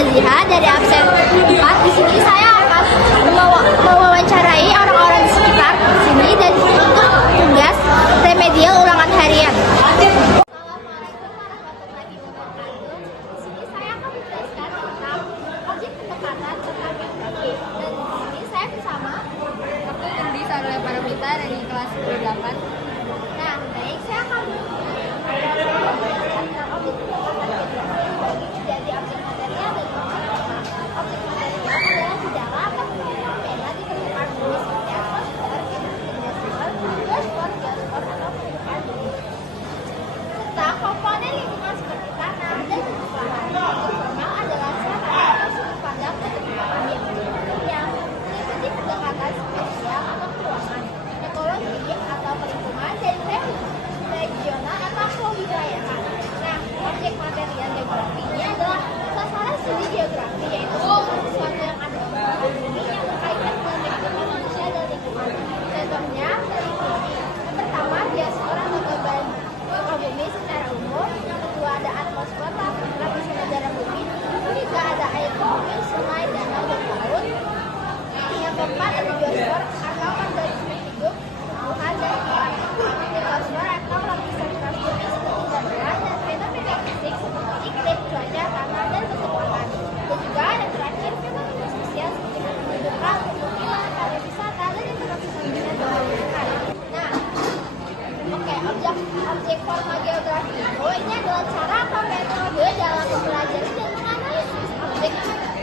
Naziha dari absen 4. Di sini saya akan mewawancarai orang-orang di sekitar sini dan untuk tugas remedial ulangan harian. Assalamualaikum warahmatullahi wabarakatuh. Di sini saya akan menjelaskan tentang objek pendekatan tentang geografi. Dan di sini saya bersama Aku Kendi Sarula Paramita dari kelas 28. Nah, baik, saya akan menjelaskan tentang objek pendekatan geografi dibagi menjadi objek material dan objek tema. Objek material adalah gejala atau fenomena di permukaan bumi seperti atmosfer, geospor, geospor, atau permukaan bumi. Serta komponen lingkungan seperti tanah dan bentuk lahan. Bentuk formal adalah cara atau sudut pandang untuk memahami objek material. Mengikuti pendekatan spesial atau keuangan, ekologi atau lingkungan, dan regional atau kewilayahan. Nah, objek material geografi ini adalah sasaran studi geografi, yaitu sesuatu yang ada di bumi yang berkaitan dengan kehidupan manusia dan lingkungan. Contohnya dari sini, yang pertama geospor atau gambaran muka bumi secara umum. Yang kedua ada atmosfer, lapisan udara bumi. Yang ketiga ada air di bumi, sungai, danau, dan laut. Yang keempat ada geospor atau organisme hidup, tumbuhan, dan hewan. Geospor atau lapisan keras bumi seperti dataran dan fenomena fisik seperti iklim, cuaca, tanah, dan bentuk lahan. Dan juga ada terakhir fenomena sosial seperti kependudukan, pemukiman, pariwisata, dan interaksi sosial dan lingkungan. Nah, objek formal geografi itu ini adalah cara atau metode dalam mempelajari dan menganalisis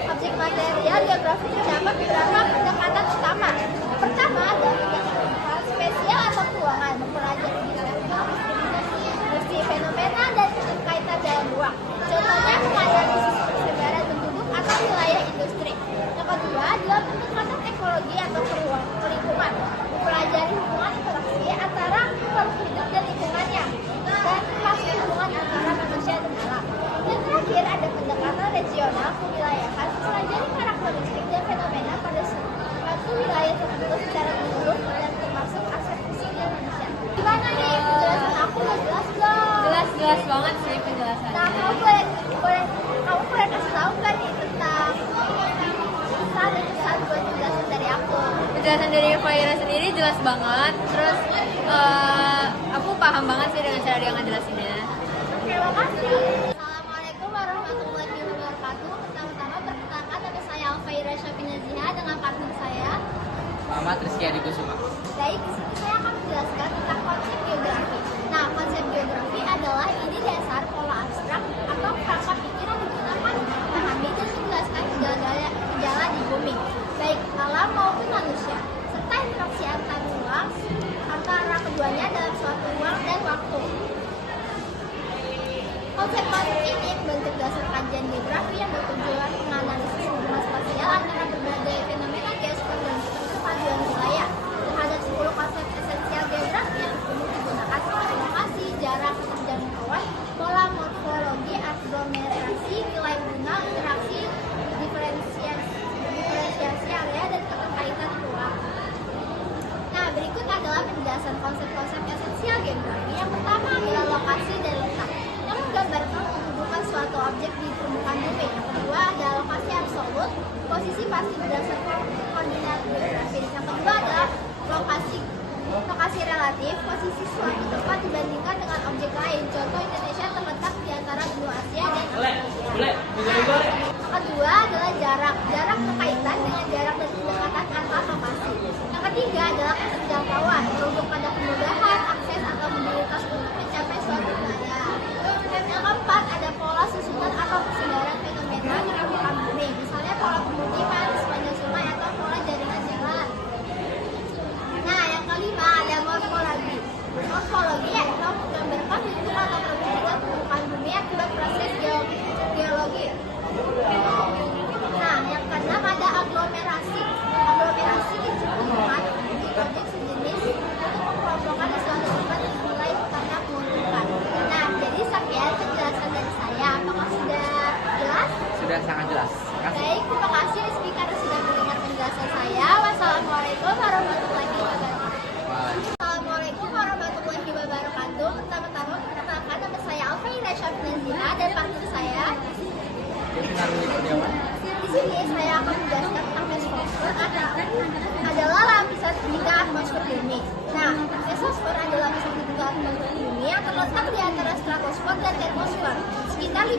objek material geografi terdapat beberapa pendekatan utama. Yang pertama adalah pendekatan spesial atau keuangan, mempelajari distribusi fenomena dan kaitan dalam ruang. Contohnya menganalisis persebaran penduduk atau wilayah industri. Yang kedua adalah pendekatan ekologi atau lingkungan, mempelajari hubungan interaksi antara makhluk hidup dan lingkungannya dan relasi hubungan antara manusia dan alam. Dan terakhir ada pendekatan regional kewilayahan, mempelajari karakteristik dan fenomena pada suatu wilayah tertentu secara menyeluruh dan termasuk aspek fisik dan manusia. Gimana nih penjelasan aku? Udah jelas belum? Jelas banget sih penjelasannya. Nah, kamu boleh kasih tahu nggak nih tentang pesan dan kesan buat penjelasan dari aku? Penjelasan dari Faira sendiri jelas banget. Terus aku paham banget sih dengan cara dia ngejelasinnya. Terima kasih. Assalamualaikum warahmatullahi wabarakatuh. Pertama-tama perkenalkan nama saya Alfaira Syafinaziha dengan partner saya Muhammad Rizky Adi Kusuma. Baik, di sini saya akan menjelaskan tentang konsep geografi. Nah, konsep geografi adalah ini dasar pola abstrak atau perangkat pikiran yang digunakan untuk memahami dan menjelaskan gejala di bumi, baik alam maupun manusia, serta interaksi antara keduanya dalam suatu ruang dan waktu. Konsep ini membentuk dasar kajian geografi yang bertujuan menganalisis hubungan spasial antara berbagai fenomena geospor dan paduan wilayah terhadap 10 konsep esensial geografi yang umum digunakan seperti lokasi, jarak, keterjangkauan, pola morfologi, aglomerasi, wilayah lunak, interaksi, diferensiasi area, dan keterkaitan ruang. Nah, berikut adalah penjelasan konsep-konsep esensial geografi. Yang pertama adalah lokasi dan letak, yang menggambarkan kedudukan suatu objek di permukaan bumi. Yang kedua adalah lokasi absolut, posisi pasti berdasarkan koordinat geografis. Yang kedua adalah lokasi relatif, posisi suatu tempat dibandingkan dengan objek lain. Contoh, Indonesia terletak di antara benua Asia dan Australia. Yang kedua adalah jarak berkaitan dengan jarak dan kedekatan antar lokasi. Yang ketiga adalah keterjangkauan, beruntung pada kemudahan akses atau mobilitas untuk mencapai suatu wilayah. Yang keempat ada pola susunan atau persebaran fenomena di permukaan bumi, misalnya pola pemukiman, sepanjang sungai, atau pola jaringan jalan. Nah, yang kelima ada morfologi. Morfologi atau menggambarkan bentuk atau perbedaan permukaan bumi akibat proses geologi. Nah, yang keenam ada aglomerasi. Aglomerasi disebutkan di objek sejenis untuk mengelompokkan di suatu tempat yang dinilai karena menguntungkan. Nah, jadi sekian penjelasan dari saya. Apakah sudah jelas? Sudah sangat jelas. Baik, terima kasih Rizky karena sudah mendengar penjelasan saya. Wassalamualaikum warahmatullahi wabarakatuh. Assalamualaikum warahmatullahi wabarakatuh. Pertama-tama perkenalkan nama saya Alfaira Syafinaziha dan partner saya Sinar Kurniawan. stratosfer dan termosfer sekitar 50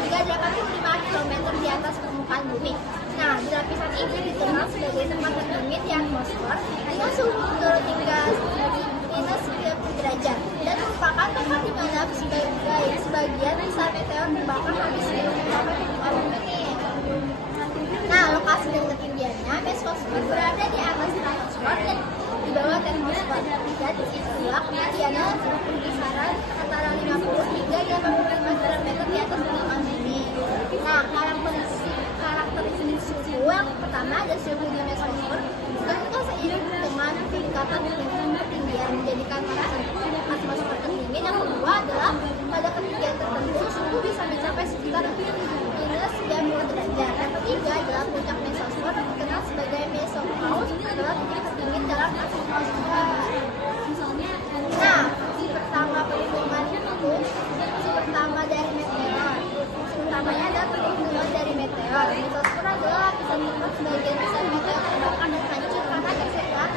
hingga 85 km di atas permukaan bumi. Nah, di lapisan ini dikenal sebagai tempat tertinggi di atmosfer dengan suhu menurun hingga minus 90 derajat dan merupakan tempat di mana sebagian besar meteor terbakar habis sebelum mencapai permukaan bumi. Nah, lokasi dan ketinggiannya, mesosfer berada di atas stratosfer dan di bawah termosfer. Dan itulah ketinggiannya berkisaran antara 50 hingga 85 km di atas permukaan bumi. Nah, karakteristik suhu yang pertama ada suhu di mesosfer dan itu seiring dengan peningkatan ketinggian menjadikan atmosfer tertinggi. Yang kedua adalah pada ketinggian tertentu suhu bisa mencapai sekitar minus 90 derajat. Yang ketiga adalah puncak mesosfer yang dikenal sebagai mesocloud adalah titik tertinggi dalam atmosfer. Nah, fungsi pertama perlindungan itu fungsi pertama dari meteor. Fungsi utamanya adalah perlindungan dari meteor. Mesosfer adalah lapisan tempat sebagian besar meteor terbakar dan hancur karena tersebar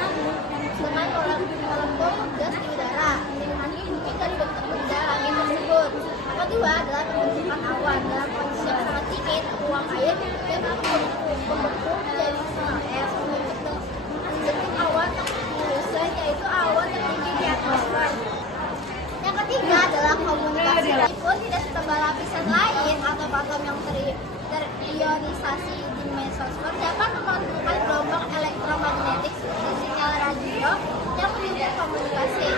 dengan molekul gas di udara, melindungi bumi dari bentuk benda langit tersebut. Yang kedua adalah pembentukan awan. Dalam kondisi yang sangat dingin, uap air kemudian membentuk menjadi sel es membentuk awan terpusat, yaitu awan tertinggi di atmosfer. Yang ketiga adalah komunikasi. Meskipun tidak setebal lapisan lain atau atom yang terionisasi di mesosfer dapat memantulkan gelombang elektromagnetik seperti sinyal radio yang mendukung komunikasi.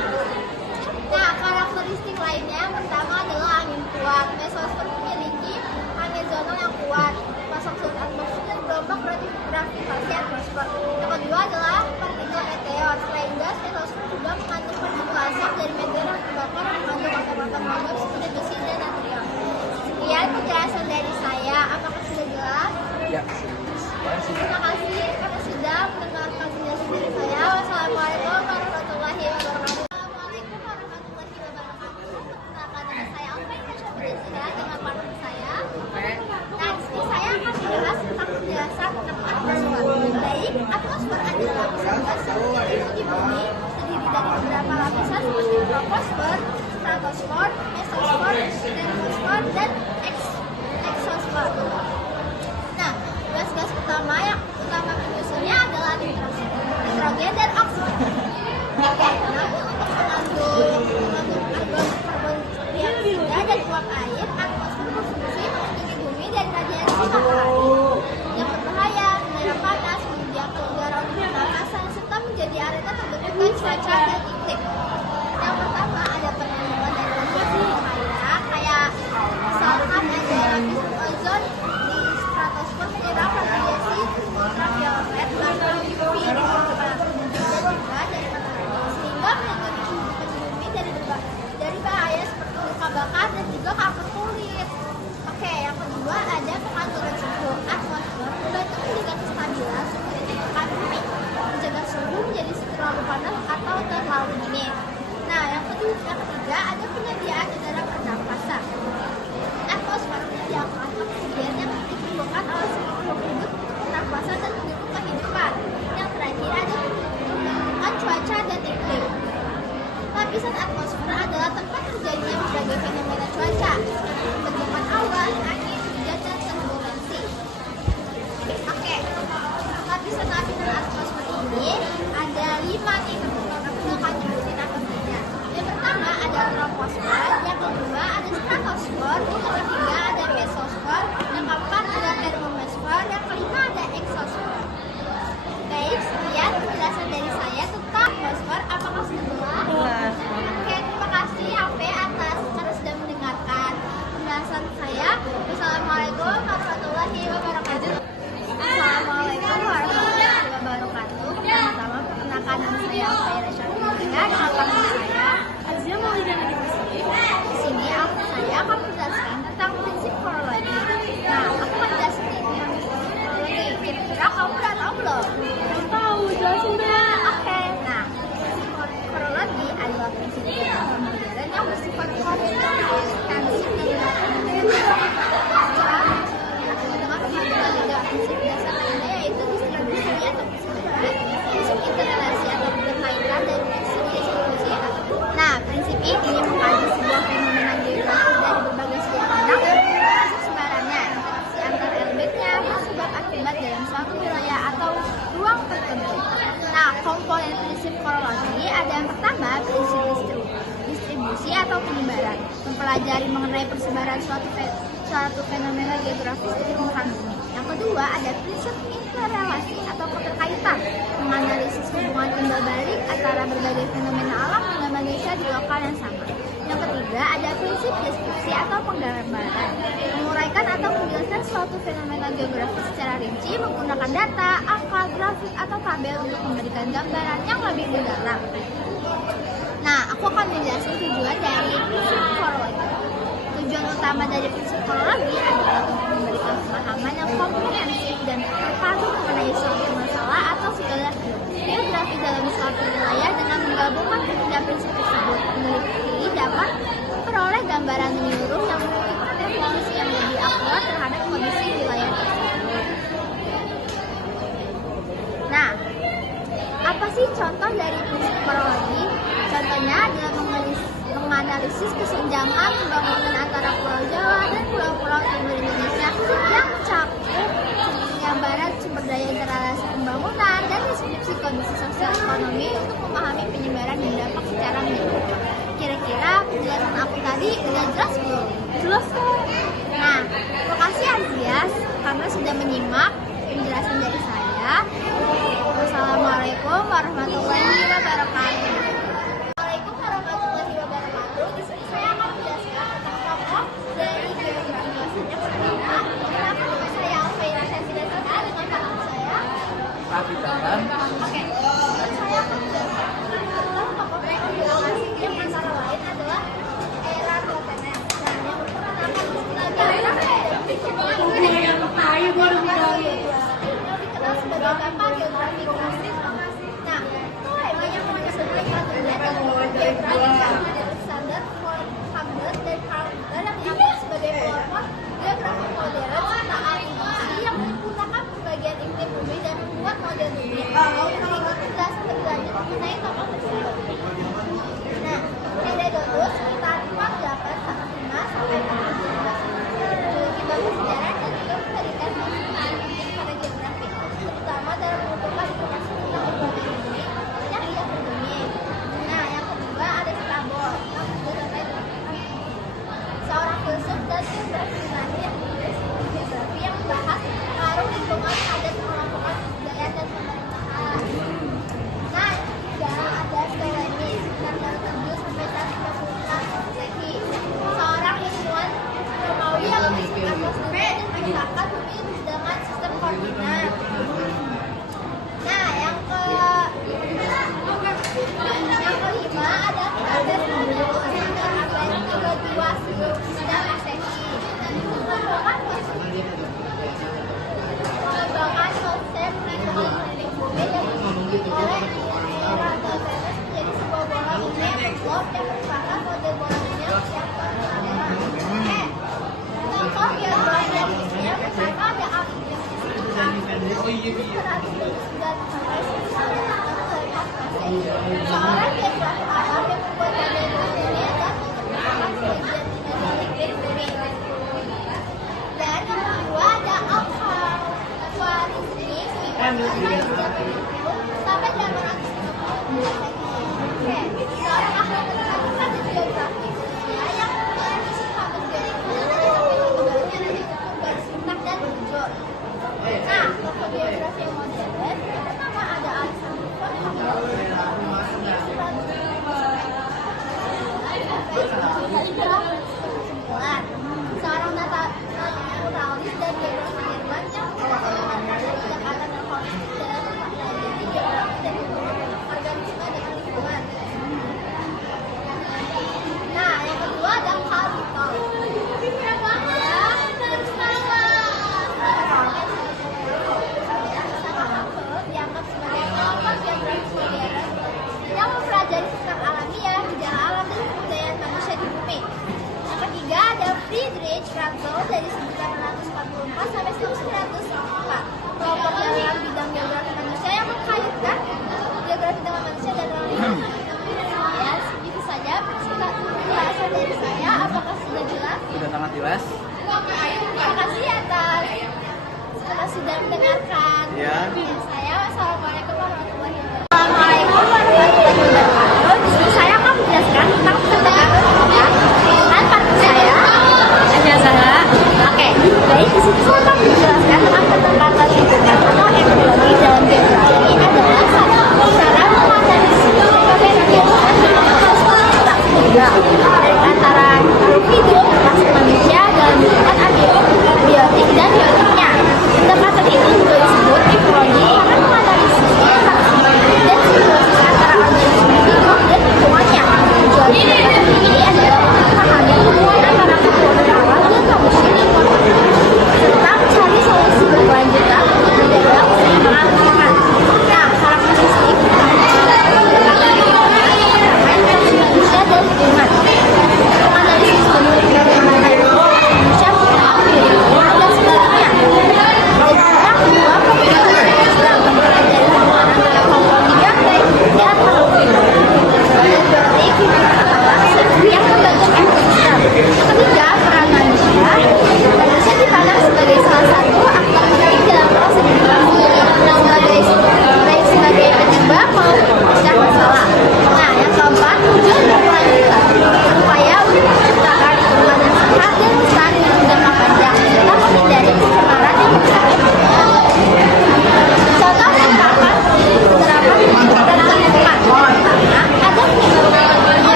Nah, karakteristik lainnya yang pertama adalah angin kuat. Mesosfer memiliki angin zona yang kuat, masuk suhu atmosfer dan gelombang gravitasi atmosfer. Yang kedua adalah partikel meteor. Selain gas, mesosfer juga mengandung partikel asap dari meteor yang terbakar mengandung atom-atom logam seperti besi dan natrium. Sekian penjelasan dari saya. Apakah sudah jelas? Ya. Terima kasih karena sudah mendengarkan penjelasan dari saya. Wassalamualaikum warahmatullahi wabarakatuh. Assalamualaikum warahmatullahi wabarakatuh. Perkenalkan nama saya Alfa Syafridah dengan partner saya. Nah, di sini saya akan membahas tentang penjelasan tentang atmosfer. Baik, atmosfer adalah lapisan gas yang terjadi di bumi, terdiri dari beberapa lapisan seperti troposfer, stratosfer, mesosfer, termosfer, dan exosfer. Nah, gas-gas utama penyusunnya adalah nitrogen dan oksigen. Namun untuk mengandung karbon dioksida dan uap air, atmosfer berfungsi melindungi bumi dari radiasi matahari yang berbahaya, menyerap panas, menyediakan udara untuk pernapasan, serta menjadi arena terbentuknya cuaca dan iklim. Yang pertama ada perlindungan dari radiasi cahaya, kayak misalkan ada lapis ozon di stratosfer menyerap radiasi ultraviolet atau UV dan juga dari matahari, sehingga melindungi bumi dari bahaya seperti luka bakar dan juga kanker mengenai persebaran suatu fenomena geografis di permukaan bumi. Yang kedua, ada prinsip interrelasi atau keterkaitan, menganalisis hubungan timbal balik antara berbagai fenomena alam dengan manusia di lokal yang sama. Yang ketiga, ada prinsip deskripsi atau penggambaran, menguraikan atau menjelaskan suatu fenomena geografis secara rinci menggunakan data, angka, grafik, atau tabel untuk memberikan gambaran yang lebih mendalam. Nah, aku akan menjelaskan tujuan dari prinsip korologi. Tujuan utama dari prinsip korologi adalah untuk memberikan pemahaman yang komprehensif dan terpadu mengenai suatu masalah atau segala geografi dalam suatu wilayah. Dengan menggabungkan ketiga prinsip tersebut, peneliti dapat memperoleh gambaran menyeluruh yang memungkinkan evolusi yang lebih akurat terhadap kondisi wilayah tersebut. Nah, apa sih contoh dari prinsip korologi? Contohnya adalah menganalisis kesenjangan pembangunan antara Pulau Jawa dan pulau-pulau timur Indonesia yang mencakup gambaran sumber daya interrelasi pembangunan dan deskripsi kondisi sosial ekonomi untuk memahami penyebaran dan dampak secara menyeluruh. Kira-kira penjelasan aku tadi udah jelas belum? Jelas kok. Nah, terima kasih Azias karena sudah menyimak penjelasan dari saya. Wassalamualaikum warahmatullahi wabarakatuh. Assalamualaikum warahmatullahi wabarakatuh. Di sini saya akan menjelaskan tentang tokoh dari geografi bahasanya berbeda. Kenapa nama saya Alfaira Sensida Sada dengan pasangan saya? Raffi Tangan. Oke, saya akan menjelaskan tentang tokoh geografi yang antara lain adalah Eratosthenes. Nah, yang berperan sebagai yang dikenal sebagai bapak geografi klasik. Nah, mulai yang menyebutkan geografi Alexander von Humboldt dan Karl Ritter yang dianggap sebagai pelopor geografi modern serta ahli yang menggunakan pembagian iklim bumi dan membuat model bumi. Berikut penjelasan lebih lanjut mengenai tokoh tersebut. Nah, Herodotus sekitar 4815 sampai 415 memiliki bagus sejarah dan juga memberikan masukan penting pada geografi, terutama dalam mengumpulkan informasi tentang berbagai bumi yang ia kunjungi. Nah, yang kedua ada Strabo, seorang filsuf dan geografi Yunani yang menulis geografi yang membahas pengaruh lingkungan terhadap pengelompokan budaya dan pemerintahan. Nah, yang ketiga ada Ptolemies sekitar 7 sampai 146 Masehi, seorang ilmuwan Romawi yang mengisahkan dan memisahkan bumi dengan sistem koordinat. Nah, yang kelima ada Herodotus sekitar abad 32 sebelum Masehi. Pengembangan konsep lingkungan bumi yang dimiliki oleh Eratosthenes menjadi sebuah bola bumi yang berlop yang merupakan model bola bumi yang siap koordinat. Tokoh geografi yang pertama ada Archimedes seorang geografi Arab yang membuat model bumi dan merupakan sebagian dari bumi. Dan yang kedua ada Al-Khwarizmi sekitar 530 sampai 850. Seorang ahli matematika dan geografi yang menganalisis kamus geografi dari garis bintang dan bujur. Nah, tokoh geografi yang modern yang pertama ada Alexander von Humboldt. Seorang naturalis dan geografi Jerman yang menggunakan dari pendekatan evolusi dalam mempelajari geografi dan hubungan organisme dengan lingkungan. Nah, yang kedua ada Karl Ritter. Dianggap sebagai pelopor geografi modern yang mempelajari sistem alamiah, gejala alam dan kebudayaan manusia di bumi. Yang ketiga ada Friedrich Russell dari 1844 sampai 1904, pelopor dalam bidang geografi manusia yang mengkaitkan geografi dengan manusia dan lingkungan. Ya, segitu saja penjelasan dari saya. Apakah sudah jelas? Sudah sangat jelas. Terima kasih atas sudah mendengarkan. Ya. Saya wassalamualaikum warahmatullahi wabarakatuh. Assalamualaikum warahmatullahi wabarakatuh. Di sini saya akan menjelaskan tentang pendapat dengan partner saya.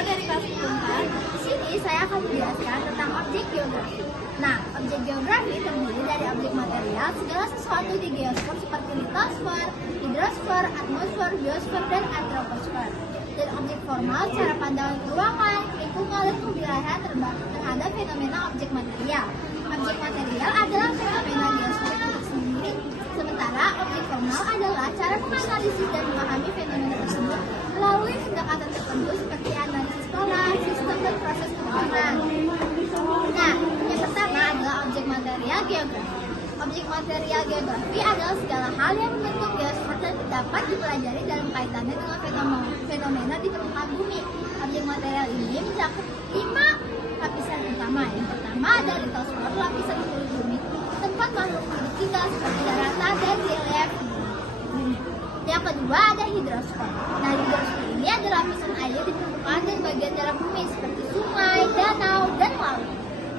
dari kelas 4. Di sini saya akan menjelaskan tentang objek geografi. Nah, objek geografi terdiri dari objek material, segala sesuatu di geosfer seperti litosfer, hidrosfer, atmosfer, biosfer, dan antroposfer. Dan objek formal, cara pandangan ruangan, lingkungan, dan pemilihan terhadap fenomena objek material. Objek material adalah fenomena geosfer itu sendiri, sementara objek formal adalah cara menganalisis dan memahami fenomena tersebut melalui pendekatan tertentu seperti analisis pola, sistem, dan proses pembangunan. Nah, yang pertama adalah objek material geografi. Objek material geografi adalah segala hal yang membentuk geosfer dan dapat dipelajari dalam kaitannya dengan fenomena di permukaan bumi. Objek material ini mencakup 5 lapisan utama. Yang pertama ada litosfer, lapisan kulit bumi, tempat makhluk hidup tinggal seperti daratan dan relief bumi. Yang kedua ada hidrosfer. Nah, hidrosfer ini adalah lapisan air di permukaan dan bagian dalam bumi seperti sungai, danau, dan laut.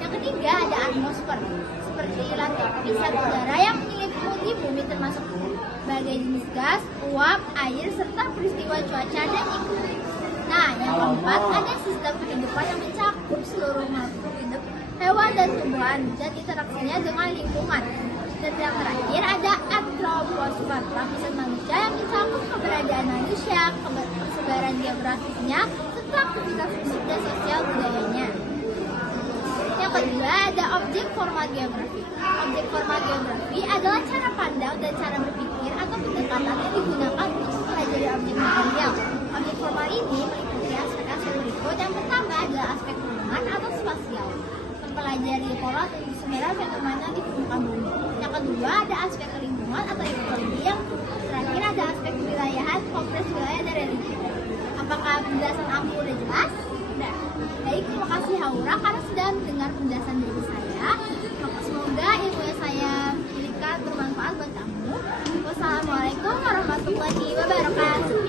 Yang ketiga ada atmosfer, seperti lapisan udara yang menyelimuti bumi termasuk berbagai jenis gas, uap, air, serta peristiwa cuaca dan iklim. Nah, yang keempat ada sistem kehidupan yang mencakup seluruh makhluk hidup, hewan dan tumbuhan dan interaksinya dengan lingkungan. Dan yang terakhir ada antroposfer, lapisan manusia yang mencakup keberadaan manusia, persebaran geografisnya, serta aktivitas fisik dan sosial budayanya. Yang kedua ada objek formal geografi. Objek formal geografi adalah cara pandang dan cara berpikir atau pendekatan yang digunakan untuk mempelajari objek material. Objek formal ini meliputi aspek-aspek berikut. Yang pertama adalah aspek ruangan atau spasial, mempelajari pola dan keseluruhan fenomena di permukaan bumi. Yang kedua ada aspek lingkungan atau ekologi. Yang terakhir ada aspek kewilayahan, kompleks wilayah dan religi. Apakah penjelasan aku udah jelas? Udah. Baik, terima kasih Haura karena sudah mendengar penjelasan dari saya. Semoga ilmu yang saya berikan bermanfaat buat kamu. Wassalamualaikum warahmatullahi wabarakatuh.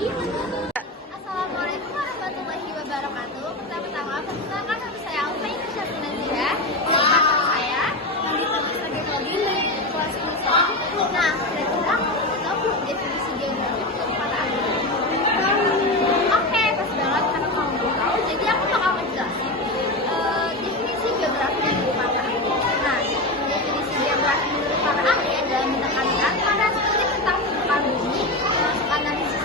Assalamualaikum warahmatullahi wabarakatuh. Pertama-tama, perkenalkan nama saya Alfa Indonesia Nazira. Dan partner saya Mandita Teknologi dari kelas Indonesia. Nah, kira-kira kamu tahu belum definisi geografi untuk kata asli? Oke, pas banget karena kamu belum tahu. Jadi aku bakal menjelasin definisi geografi dari kata ahli. Nah, definisi geografi dari kata ahli adalah menekankan pada studi tentang permukaan bumi, analisis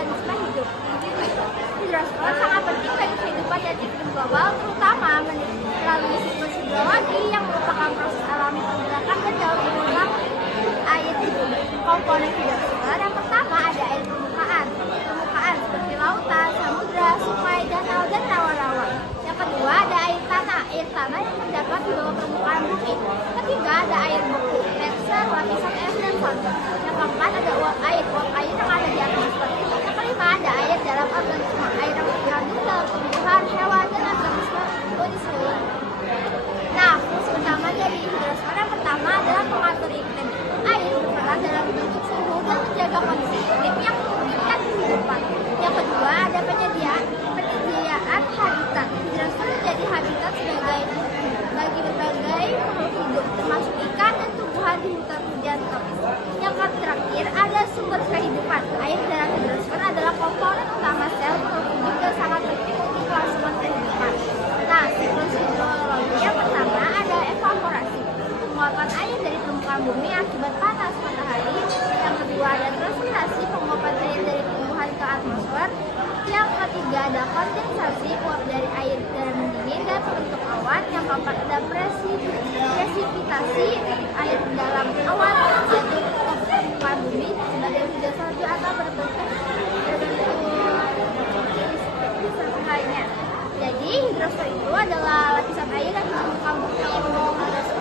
organisme hidup. Hidrosfer sangat penting bagi kehidupan dan iklim global, terutama melalui siklus hidrologi yang merupakan proses alami pergerakan dan daur ulang air di bumi. Komponen hidrosfer yang pertama ada air permukaan seperti lautan, samudra, sungai, danau, dan rawa-rawa. Yang kedua ada air tanah yang terdapat di bawah permukaan bumi. Ketiga ada air beku, tekster, lapisan es, dan salju. Yang keempat ada uap air yang ada di atmosfer. Yang kelima ada air dalam organisme, air yang terkandung dalam tumbuhan, hewan, dan organisme uniseluler. Nah, fungsi utama dari hidrosfer yang pertama adalah mengatur iklim. Air berperan dalam bentuk suhu dan menjaga kondisi iklim yang memungkinkan kehidupan. Yang kedua ada penyediaan habitat. Hidrosfer menjadi habitat bagi berbagai makhluk hidup, termasuk ikan dan tumbuhan di hutan hujan tropis. Yang terakhir ada sumber kehidupan. Air dalam hidrosfer adalah komponen utama sel makhluk hidup dan sangat penting untuk kelangsungan kehidupan. Nah, siklus hidrologi yang pertama ada evaporasi, penguapan air dari permukaan bumi akibat panas matahari. Yang kedua ada transpirasi, penguapan air dari tumbuhan ke atmosfer. Yang ketiga ada kondensasi, uap dari air dalam mendingin dan membentuk awan. Yang keempat ada presipitasi, air dalam awan jatuh ke permukaan bumi sebagai hujan salju atau berbentuk lainnya. Jadi hidrosfer itu adalah lapisan air yang di permukaan bumi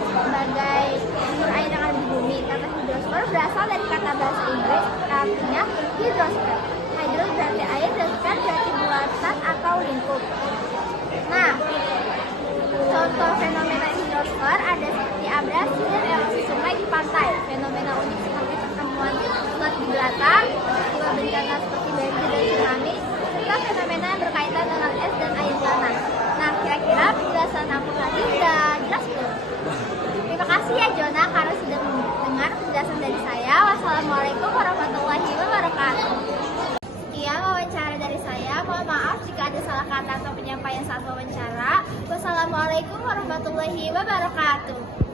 sebagai sumber air yang ada di bumi. Kata hidrosfer berasal dari kata bahasa Inggris artinya hidrosfer. Hydro berarti air dan sfer berarti buatan atau lingkup. Nah, contoh fenomena hidrosfer ada seperti abrasi dan erosi sungai di pantai. Fenomena unik seperti pertemuan laut di belakang, peristiwa bencana seperti banjir dan tsunami, serta fenomena yang berkaitan dengan es dan air tanah. Nah, kira-kira penjelasan aku tadi sudah jelas belum? Terima kasih ya Jona karena sudah mendengar penjelasan dari saya. Wassalamualaikum warahmatullahi wabarakatuh. Iya, wawancara dari saya. Mohon maaf jika ada salah kata atau penyampaian saat wawancara. Wassalamualaikum warahmatullahi wabarakatuh.